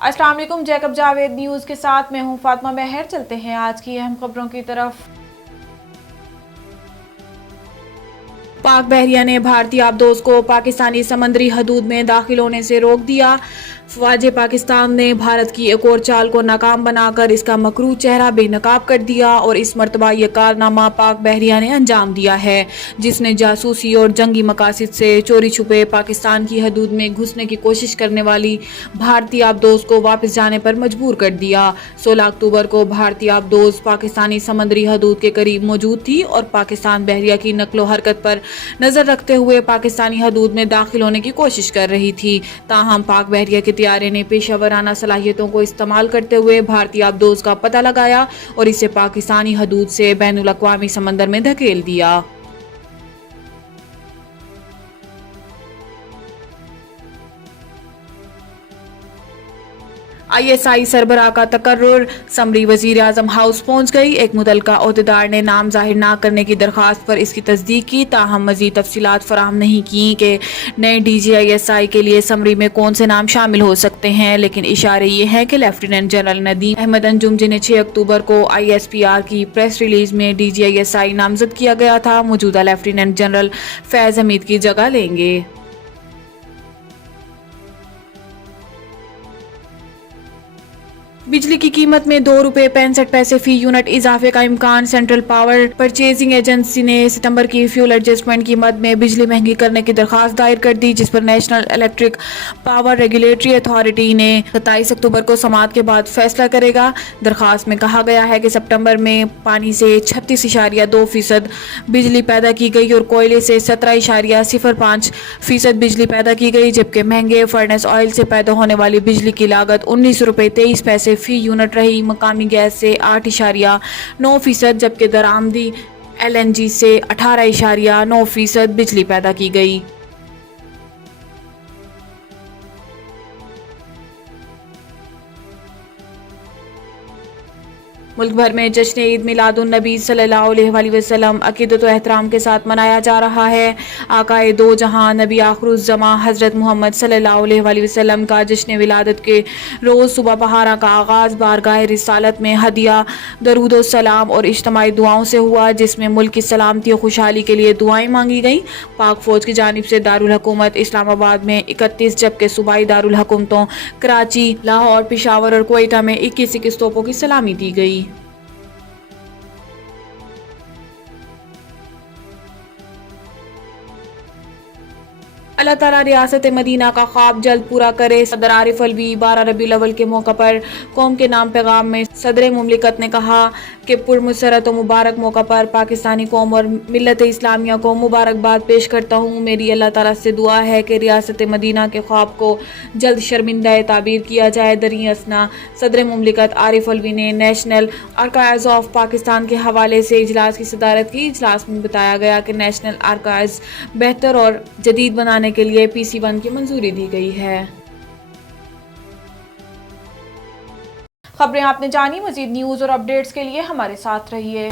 अस्सलाम वालेकुम। Jacob Javed news के साथ मैं हूं फातिमा महर। चलते हैं आज की अहम खबरों की तरफ। पाक बहरिया ने भारतीय आबदोज को पाकिस्तानी समंदरी हदूद में दाखिल होने से रोक दिया। फौज पाकिस्तान ने भारत की एक और चाल को नाकाम बनाकर इसका मकरूह चेहरा बेनकाब कर दिया और इस मरतबा यह कारनामा पाक बहरिया ने अंजाम दिया है, जिसने जासूसी और जंगी मकासद से चोरी छुपे पाकिस्तान की हदूद में घुसने की कोशिश करने वाली भारतीय आबदोज को वापस जाने पर मजबूर कर दिया। 16 अक्टूबर को भारतीय आबदोज पाकिस्तानी समंदरी हदूद के करीब मौजूद थी और पाकिस्तान बहरिया की नकलो हरकत पर नजर रखते हुए पाकिस्तानी हदूद में दाखिल होने की कोशिश कर रही थी। ताहम पाक बहरिया के तियारे ने पेशावराना सलाहियतों को इस्तेमाल करते हुए भारतीय आबदोज का पता लगाया और इसे पाकिस्तानी हदूद से बैनुल अक़वामी समंदर में धकेल दिया। ISI सरबराह का तकर्रुर। समरी वजीर आजम हाउस पहुंच गई। एक मुतल्लिका ओहदेदार ने नाम जाहिर न करने की दरख्वास्त पर इसकी तस्दीक की, ताहम मजीद तफसीलात फराहम नहीं की कि नए DG ISI के लिए समरी में कौन से नाम शामिल हो सकते हैं, लेकिन इशारे ये हैं कि लेफ्टिनेंट जनरल नदीम अहमद अंजुम, जिन्हें 6 अक्टूबर को ISPR की प्रेस रिलीज में DG ISI नामजद किया गया था, मौजूदा लेफ्टिनेंट जनरल फैज हमीद की जगह लेंगे। बिजली की कीमत में ₹2.65 फी यूनिट इजाफे का इम्कान। सेंट्रल पावर परचेजिंग एजेंसी ने सितंबर की फ्यूल एडजस्टमेंट की मद में बिजली महंगी करने की दरख्वास्त दायर कर दी, जिस पर national electric power regulatory authority ने 27 अक्टूबर को समाअत के बाद फैसला करेगा। दरख्वास्त में कहा गया है कि सितंबर में पानी से 36.2% बिजली पैदा की गई और कोयले से 17.05% बिजली पैदा की गई, जबकि महंगे फर्नेस ऑयल से पैदा होने वाली बिजली की लागत ₹19.23 फी यूनिट रही। मकामी गैस से 8.9%, जबकि दरामदी LNG से 18.9% बिजली पैदा की गई। मुल्क भर में जश्न ईद मिलादुन नबी सल्लल्लाहु अलैहि वसल्लम अकीदत व एहतराम के साथ मनाया जा रहा है। आकाए दो जहां नबी आखिरुज़्ज़मा हज़रत मोहम्मद सल्लल्लाहु अलैहि वसल्लम का जश्न विलादत के रोज़ सुबह पहारा का आगाज़ बारगाह रिसालत में हदिया, दरूद व सलाम और इज्तिमाई दुआओं से हुआ, जिसमें मुल्क की सलामती और खुशहाली के लिए दुआएं मांगी गईं। पाक फौज की जानिब से दारुल हुकूमत इस्लामाबाद में 31, जबकि सूबाई दारुल हुकूमतों कराची, लाहौर, पेशावर और क्वेटा में 21 तोपों की सलामी दी गई। अल्लाह ताला रियासत मदीना का ख्वाब जल्द पूरा करे। सदर आरिफ अलवी 12 रबीउल अव्वल के मौका पर कौम के नाम पैगाम में सदर मुमलिकत ने कहा कि पुरमसरत और मुबारक मौका पर पाकिस्तानी कौम और मिल्लत इस्लामिया को मुबारकबाद पेश करता हूँ। मेरी अल्लाह ताला से दुआ है कि रियासत मदीना के ख्वाब को जल्द शर्मिंदा ताबीर किया जाए। दरी असना सदर मुमलिकत आरिफ अलवी ने नेशनल आर्काइव्स ऑफ पाकिस्तान के हवाले से इजलास की सदारत की। इजलास में बताया गया कि नेशनल आर्काइव्स बेहतर और जदीद बनाने के लिए PC1 की मंजूरी दी गई है। खबरें आपने जानी। मजीद न्यूज़ और अपडेट्स के लिए हमारे साथ रहिए।